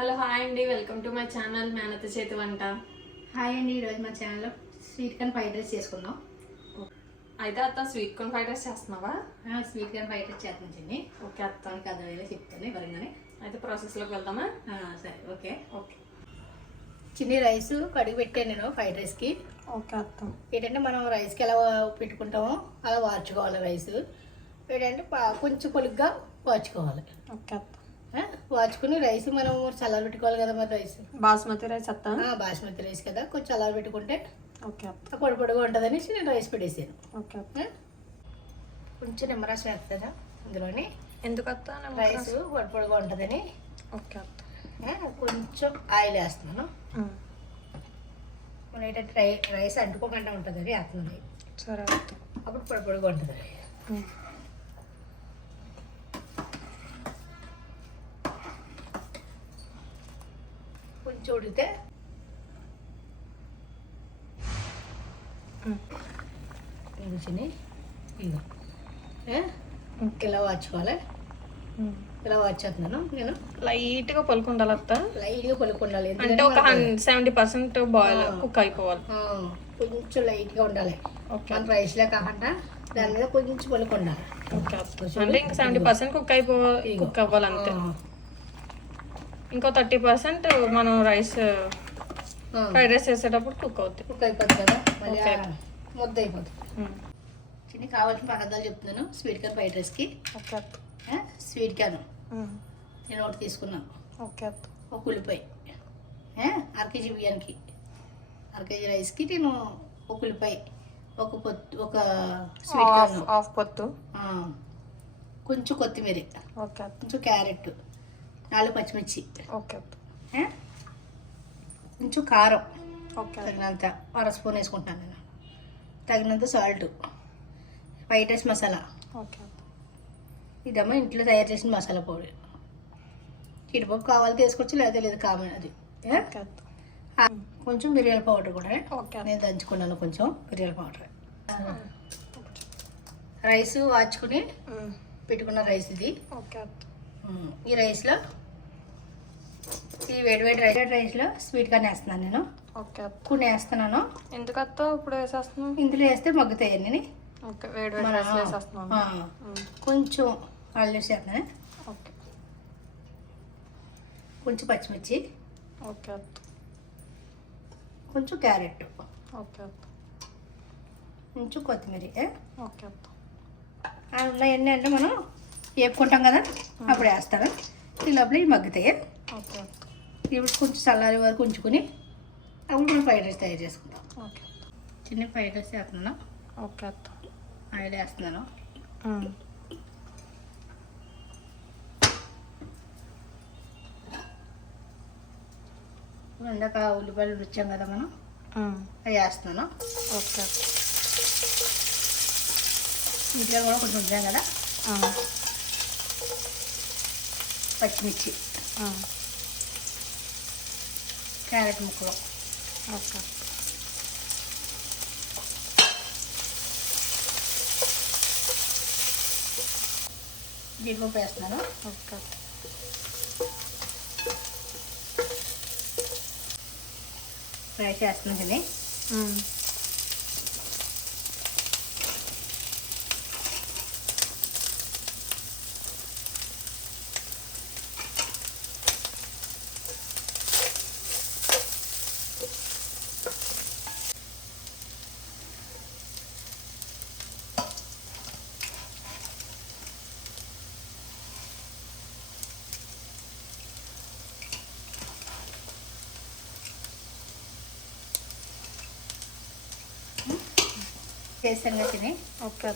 Hello hi అండి. Welcome to my channel మేనత చేతి వంట. హాయ్ అండి ఈరోజు మా ఛానల్లో స్వీట్ కార్న్ ఫ్రైడ్ రైస్ చేసుకుందాం. అయితే అత్త స్వీట్ కార్న్ ఫ్రైడ్ రైస్ చేస్తున్నావా? స్వీట్ కార్న్ ఫ్రైడ్ రైస్ చేస్తుంది ఓకే అత్త. తనకి అర్థమయ్యేలా చెప్తాను ఎవరిగానే అయితే ప్రాసెస్లోకి వెళ్దామా? సరే ఓకే. ఓకే. చిన్ని రైస్ కడిగి పెట్టాను నేను ఫ్రైడ్ రైస్కి ఓకే అత్త. ఏంటంటే మనం రైస్కి ఎలా పెట్టుకుంటామో అలా వార్చుకోవాలి రైస్ ఏంటంటే కొంచెం పొలుగ్గా వార్చుకోవాలి. ఓకే అత్త. ఆ, వార్చుకుని రైస్ మనం చల్లారి పెట్టుకోవాలి కదా మరి రైస్? బాస్మతి రైస్ అత్త? ఆ, బాస్మతి రైస్ కదా. కొంచెం చల్లారి పెట్టుకుంటే ఓకే పొడి పొడిగా ఉంటుందని నేను రైస్ పెట్టేసాను. ఓకే? కొంచెం నిమ్మరసం వేస్తుందా అందులోని ఎందుకు అత్త రైస్ పొడి పొడిగా ఉంటుందని. ఓకే అత్త. కొంచెం ఆయిల్ వేస్తున్నాను. మనం ఏంటంటే రై రైస్ అంటుకోకుండా ఉంటుంది వేస్తున్నాను. సరే అప్పుడు పొడి పొడిగా ఉంటుంది. కొంచెం ఉడికితే కూర్చుని ఇదిగో? ఇలా వాచుకోవాలి ఇలా వాచేస్తున్నాను నేను. లైట్గా పలుకుండాలి అత్త. లైట్గా పలుకుండాలి. అంటే ఒక సెవెంటీ పర్సెంట్ బాయిల్ కుక్ అయిపోవాలి. కొంచెం లైట్గా ఉండాలి. మన రైస్లో కాకుండా దాని మీద కొంచెం పలుకు ఉండాలి ఓకే అంటే ఇంకా సెవెంటీ పర్సెంట్ కుక్ అయిపో కుక్ అవ్వాలి అంతే ఇంకో థర్టీ పర్సెంట్ మనం రైస్. ఫ్రైడ్ రైస్ చేసేటప్పుడు కుక్ అవుతాయి. కుక్ అయిపోద్ది కదా? మళ్ళీ ముద్ద అయిపోతుంది చిన్న కావాల్సిన పదార్థాలు చెప్తున్నాను. స్వీట్ కార్న్ ఫ్రైడ్ రైస్కి. Okay sweet corn. నేను ఒకటి తీసుకున్నాను. ఓకే ఒక ఉల్లిపాయ. ఆ, అర కేజీ బియ్యానికి. అర కేజీ రైస్కి నేను ఒక ఉల్లిపాయ ఒక పొత్తు ఒక స్వీట్ కార్న్. హాఫ్ పొత్తు. కొంచెం కొత్తిమీర. ఓకే కొంచెం క్యారెట్. నాలుగు పచ్చిమిర్చి. ఓకే కొంచెం కారం. ఓకే తగినంత. అర స్పూన్ వేసుకుంటాను నేను. తగినంత salt. Fried rice masala. Okay అత్త ఇదేమో ఇంట్లో తయారు చేసిన మసాలా పొడి. జీడిపప్పు కావాలి తీసుకోవచ్చు లేకపోతే లేదు కామన్ అది. కొంచెం మిరియాల పౌడర్ కూడా. నేను దంచుకున్నాను కొంచెం మిరియాల పౌడర్. రైస్ వాచుకుని పెట్టుకున్న రైస్ ఇది. ఈ రైస్లో ఈ వేడి వేడి రైస్ రైస్లో స్వీట్ కార్న్ వేస్తున్నాను నేను. ఓకే కొన్ని వేస్తున్నాను ఎందుకు అత్త ఇప్పుడు వేసేస్తున్నాం ఇందులో వేస్తే మగ్గుతాయి అన్నీ. ఓకే వేడి వేడి రైస్ వేసేస్తున్నాం ఆ, కొంచెం ఆలు వేసేస్తున్నాను ఓకే. కొంచెం పచ్చిమిర్చి. ఓకే కొంచెం క్యారెట్. ఓకే కొంచెం కొత్తిమీర? ఓకే ఉన్నాయన్నీ అంటే మనం వేపుకుంటాం కదా? అప్పుడు వేస్తాను. ఈ లోపల ఇవి మగ్గుతాయి. ఓకే ఇప్పుడు కొంచెం చల్లారి వరకు ఉంచుకుని అప్పుడు మనం ఫ్రైడ్ రైస్ తయారు చేసుకుంటాం ఓకే. చిన్న ఫ్రైడ్ రైస్ వేస్తున్నాను. ఓకే అత్త. ఆయిల్ వేస్తున్నాను. ఇందాక ఉల్లిపాయలు రుచాం కదా మనం? అవి వేస్తున్నాను. ఓకే ఇంట్లో కూడా కొంచెం ఉంచాం కదా? పచ్చిమిర్చి. క్యారెట్ ముక్కలు. ఓకే. జీడిపప్పు వేస్తున్నాను ఓకే. ఫ్రై చేస్తున్నాను తిని చేస్తాను కదా తిని. ఓకే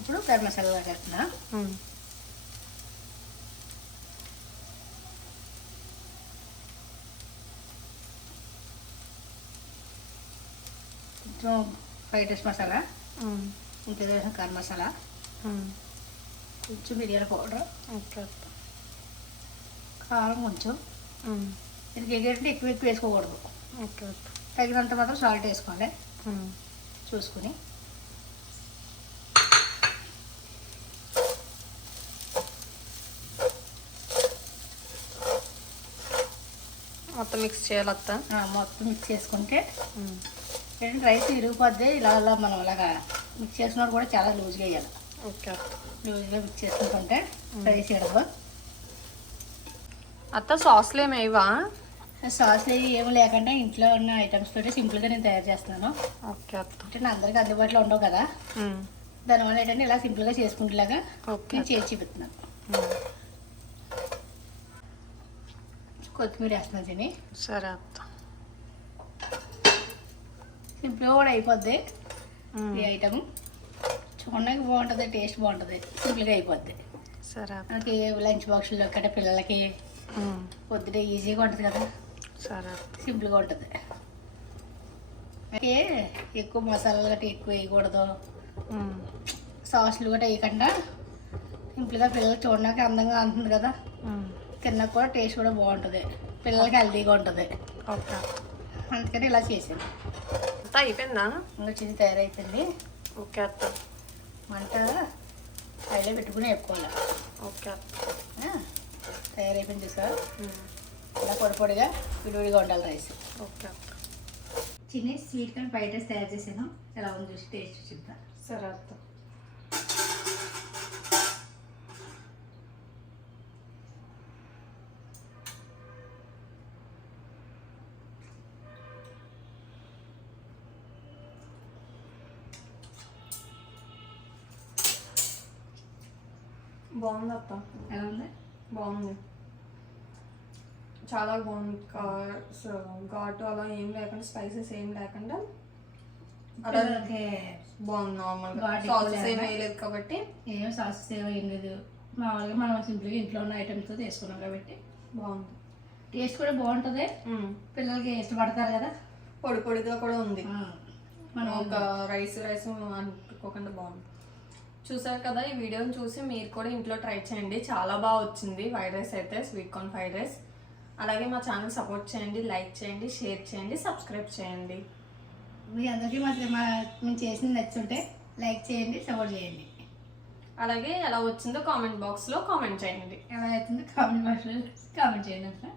ఇప్పుడు గరం మసాలా వేస్తున్నా కొంచెం ఫ్రైడ్ రైస్ మసాలా ఇంట్లో వేసిన గరం మసాలా కొంచెం మిరియాల పౌడర్. ఓకే కారం కొంచెం. దీనికి ఏంటంటే ఎక్కువ ఎక్కువ వేసుకోకూడదు. ఓకే తగినంత మాత్రం సాల్ట్ వేసుకోవాలి. చూసుకుని. మొత్తం మిక్స్ చేయాలి అత్త మొత్తం మిక్స్ చేసుకుంటే ఏంటంటే రైస్ ఇరిగిపోద్ది ఇలా ఇలా మనం ఇలాగా మిక్స్ చేసుకున్నప్పుడు కూడా చాలా లూజ్గా వేయాలి. ఓకే లూజ్గా మిక్స్ చేసుకుంటుంటే రైస్ ఇడదు అత్త సాస్లు ఏమి వేయవా? సాస్ ఏమి లేకుండా ఇంట్లో ఉన్న ఐటమ్స్ తోటి సింపుల్గా నేను తయారు చేస్తున్నాను. ఓకే అత్త. అంటే నా అందరికీ అందుబాటులో ఉండవు కదా. దానివల్ల ఏంటంటే ఇలా సింపుల్గా చేసుకుంటేలాగా ఓకే నేను చేసి చూపిస్తున్నాను. కొత్తిమీర వేస్తున్నాను తిని. సరే అత్త. సింపుల్గా కూడా అయిపోద్ది. ఈ ఐటమ్ చూడడానికి బాగుంటుంది టేస్ట్ బాగుంటుంది. సింపుల్గా అయిపోద్ది. సరే మనకి లంచ్ బాక్స్లో కట్ట పిల్లలకి. పొద్దుటే ఈజీగా ఉంటుంది కదా. సరే సింపుల్గా ఉంటుంది. అయితే ఎక్కువ మసాలాలు గట్రా ఎక్కువ వేయకూడదు. సాసులు గట్రా వేయకుండా సింపుల్గా పిల్లలు చూడడానికి అందంగా ఉంటుంది కదా. తిన్నా కూడా టేస్ట్ కూడా బాగుంటుంది. పిల్లలకి హెల్తీగా ఉంటుంది. ఓకే. అందుకని ఇలా చేసాను అత్త అయిపోయిందా? ఇంకా చిన్న తయారైతుంది ఓకే అత్త. మంట హైలో పెట్టుకుని వేపుకోవాలి. ఓకే అత్త. తయారైపోయింది చూసా ఉమ్. ఇలా పొడి పొడిగా విడివిడిగా ఉండాలి రైస్. ఓకే అత్త. చిన్న స్వీట్ కార్న్ ఫ్రైడ్ రైస్ తయారు చేశాను. ఎలా ఉంది చూసి టేస్ట్ చెప్తా. సరే అత్త. బాగుంది అత్త. ఎలా ఉంది? బాగుంది. చాలా బాగుంది. కా- స- ఘాటు అలా ఏం లేకుండా స్పైసెస్ ఏం లేకుండా బాగుంది నార్మల్ సాసెస్ ఏం? వేయలేదు కాబట్టి. ఏం సాసెస్ ఏమో ఏం లేదు మామూలుగా మనం సింపుల్గా ఇంట్లో ఉన్న ఐటమ్స్తో చేసుకున్నాం కాబట్టి. బాగుంది. టేస్ట్ కూడా బాగుంటుంది. పిల్లలకి ఇష్టపడతారు కదా. పొడి పొడిగా కూడా ఉంది. మనం ఒక రైస్ రైస్ అనుకోకుండా బాగుంది. చూసారు కదా ఈ వీడియోని చూసి మీరు కూడా ఇంట్లో ట్రై చేయండి. చాలా బాగా వచ్చింది. ఫ్రైడ్ రైస్ అయితే స్వీట్ కార్న్ ఫ్రైడ్ రైస్. అలాగే మా ఛానల్ సపోర్ట్ చేయండి లైక్ చేయండి షేర్ చేయండి సబ్స్క్రైబ్ చేయండి. మీ అందరికీ మా మా మేము చేసింది నచ్చుంటే లైక్ చేయండి సపోర్ట్ చేయండి. అలాగే ఎలా వచ్చిందో కామెంట్ బాక్స్లో కామెంట్ చేయండి. ఎలా అవుతుందో కామెంట్ బాక్స్లో కామెంట్ చేయండి అట్లా